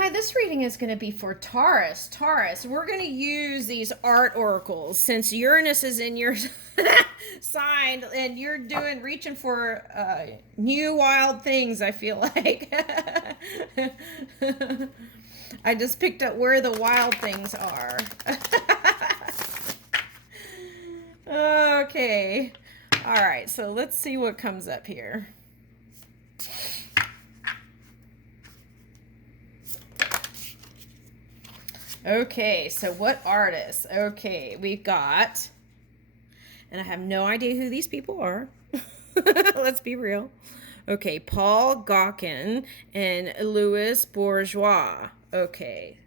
Hi, this reading is going to be for Taurus. Taurus, we're going to use these art oracles since Uranus is in your sign and you're reaching for new wild things, I feel like. I just picked up where the wild things are. Okay. All right, so let's see what comes up here. Okay, so what artists? Okay, we've got, and I have no idea who these people are. Let's be real. Okay, Paul Gauguin and Louise Bourgeois. Okay.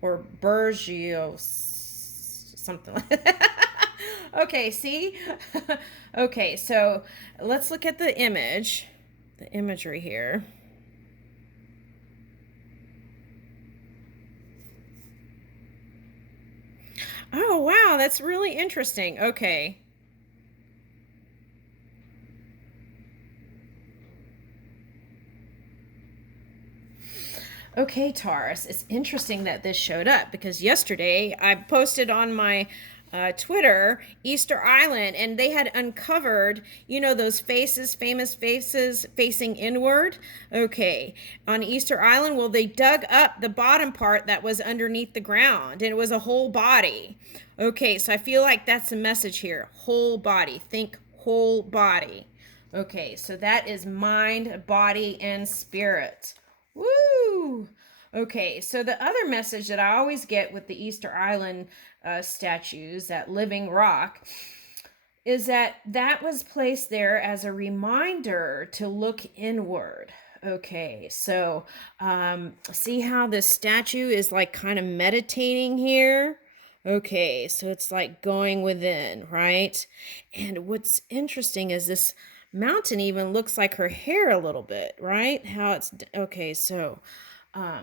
Or Bourgeois, something like that. Okay, see? Okay, so let's look at the imagery here. Oh, wow, that's really interesting. Okay. Okay, Taurus, it's interesting that this showed up because yesterday I posted on my Twitter Easter Island and they had uncovered, those faces, famous faces facing inward. Okay, on Easter Island, well, they dug up the bottom part that was underneath the ground and it was a whole body. Okay, so I feel like that's a message here. Whole body. Think whole body. Okay, so that is mind, body, and spirit. Woo! Okay, so the other message that I always get with the Easter Island statues, that living rock, is that was placed there as a reminder to look inward. Okay, so see how this statue is like kind of meditating here? Okay, so it's like going within, right? And what's interesting is this mountain even looks like her hair a little bit, right? How it's okay, so I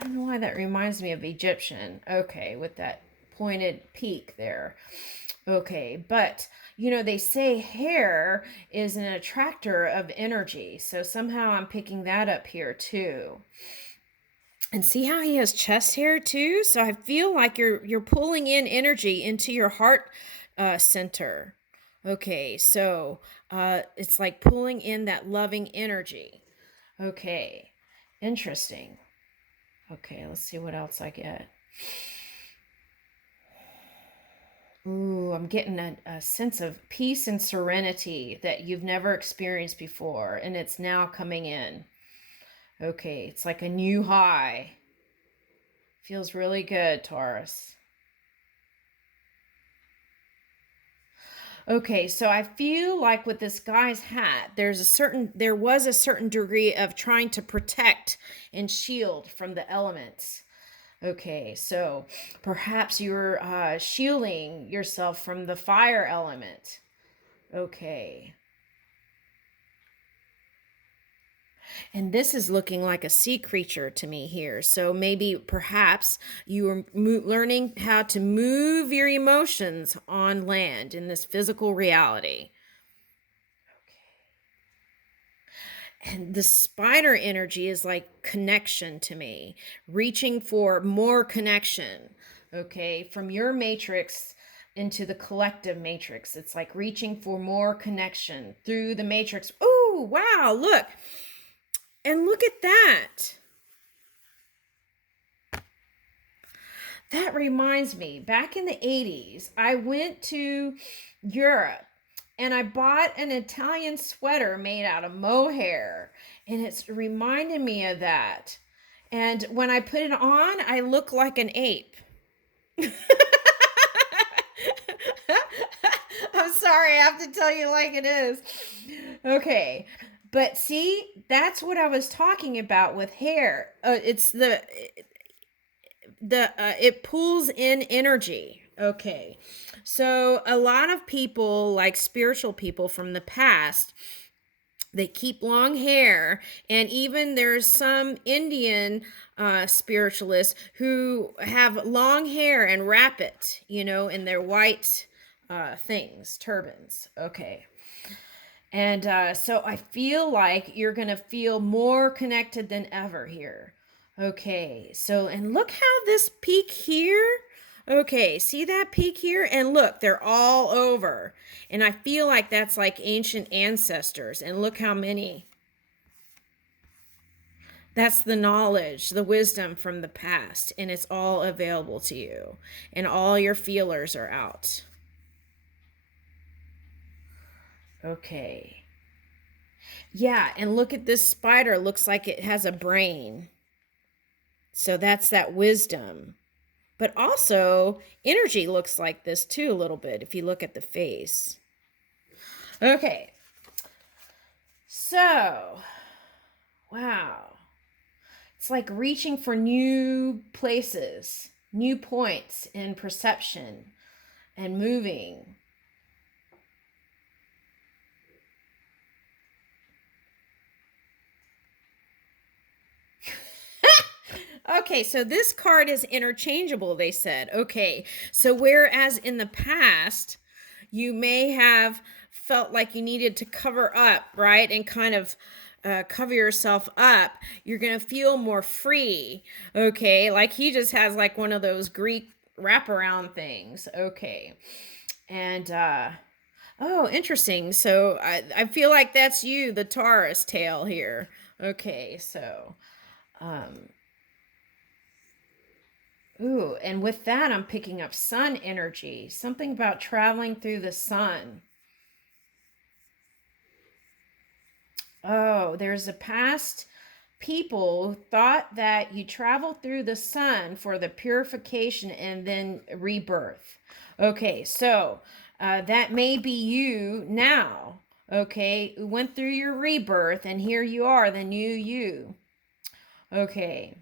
don't know why that reminds me of Egyptian. Okay, with that pointed peak there. Okay, but they say hair is an attractor of energy. So somehow I'm picking that up here too. And see how he has chest hair too? So I feel like you're pulling in energy into your heart center. Okay, so it's like pulling in that loving energy. Okay, interesting. Okay, let's see what else I get. Ooh, I'm getting a sense of peace and serenity that you've never experienced before, and it's now coming in. Okay, it's like a new high. Feels really good, Taurus. Okay, so I feel like with this guy's hat, there was a certain degree of trying to protect and shield from the elements. Okay, so perhaps you're shielding yourself from the fire element. Okay. And this is looking like a sea creature to me here. So maybe perhaps you are learning how to move your emotions on land in this physical reality. And the spider energy is like connection to me, reaching for more connection. Okay, from your matrix into the collective matrix. It's like reaching for more connection through the matrix. Oh, wow, look. And look at that. That reminds me, back in the 80s, I went to Europe and I bought an Italian sweater made out of mohair, and it's reminded me of that. And when I put it on, I look like an ape. I'm sorry, I have to tell you like it is. Okay. But see, that's what I was talking about with hair. It's it pulls in energy. Okay. So a lot of people, like spiritual people from the past, they keep long hair, and even there's some Indian spiritualists who have long hair and wrap it, in their white things, turbans. Okay. And so I feel like you're going to feel more connected than ever here. Okay, so, and look how this peak here. Okay, see that peak here? And look, they're all over. And I feel like that's like ancient ancestors. And look how many. That's the knowledge, the wisdom from the past. And it's all available to you. And all your feelers are out. Okay. Yeah, and look at this spider. Looks like it has a brain. So that's that wisdom. But also, energy looks like this too, a little bit, if you look at the face. Okay. So, wow. It's like reaching for new places, new points in perception and moving. Okay, so this card is interchangeable, they said. Okay, so whereas in the past, you may have felt like you needed to cover up, right? And kind of cover yourself up, you're going to feel more free. Okay, like he just has like one of those Greek wraparound things. Okay, and oh, interesting. So I feel like that's you, the Taurus tail here. Okay, so. Um, Ooh, and with that, I'm picking up sun energy. Something about traveling through the sun. Oh, there's a past people who thought that you travel through the sun for the purification and then rebirth. Okay, so that may be you now. Okay, went through your rebirth and here you are, the new you. Okay.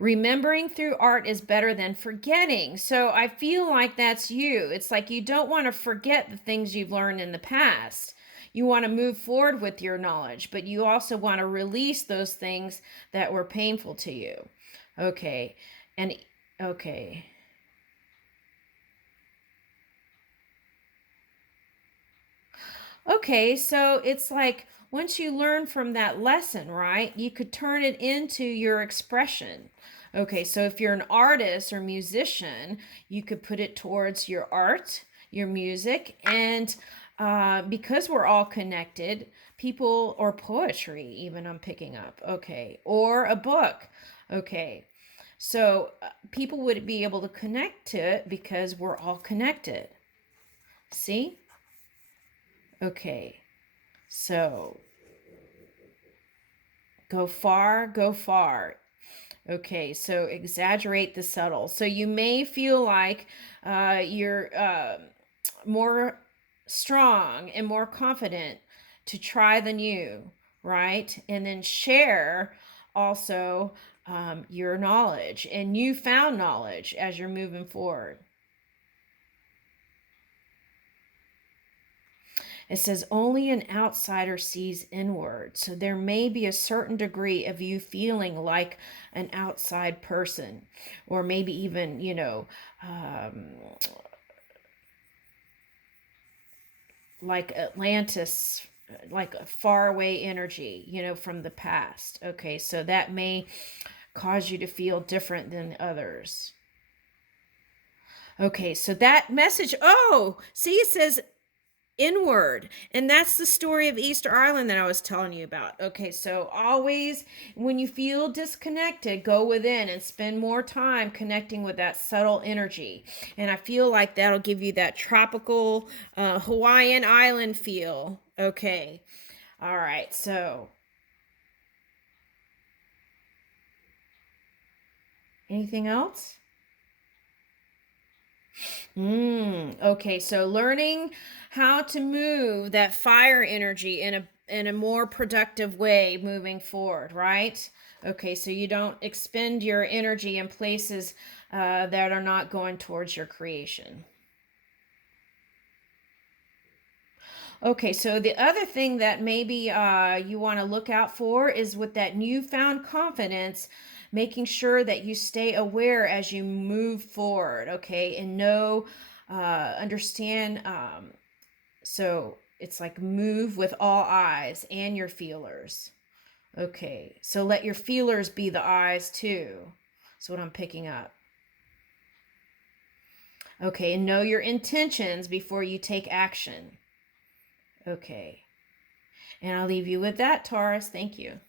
Remembering through art is better than forgetting. So I feel like that's you. It's like you don't want to forget the things you've learned in the past. You want to move forward with your knowledge, but you also want to release those things that were painful to you. Okay. And okay. Okay, so it's like once you learn from that lesson, right, you could turn it into your expression. Okay, so if you're an artist or musician, you could put it towards your art, your music, and because we're all connected, people, or poetry, even I'm picking up, okay, or a book, okay. So people would be able to connect to it because we're all connected. See? Okay. So go far, go far. Okay, so exaggerate the subtle. So you may feel like you're more strong and more confident to try the new, right? And then share also your knowledge and newfound knowledge as you're moving forward. It says only an outsider sees inward. So there may be a certain degree of you feeling like an outside person, or maybe even, like Atlantis, like a faraway energy, from the past. Okay, so that may cause you to feel different than others. Okay, so that message, oh, see, it says inward, and that's the story of Easter Island that I was telling you about. Okay, so always when you feel disconnected, go within and spend more time connecting with that subtle energy, and I feel like that'll give you that tropical Hawaiian island feel. Okay, all right, so anything else? Okay, so learning how to move that fire energy in a more productive way moving forward, right? Okay, so you don't expend your energy in places that are not going towards your creation. Okay, so the other thing that maybe you want to look out for is with that newfound confidence making sure that you stay aware as you move forward, okay, and know, understand. So it's like move with all eyes and your feelers. Okay, so let your feelers be the eyes too. That's what I'm picking up. Okay, and know your intentions before you take action. Okay, and I'll leave you with that, Taurus. Thank you.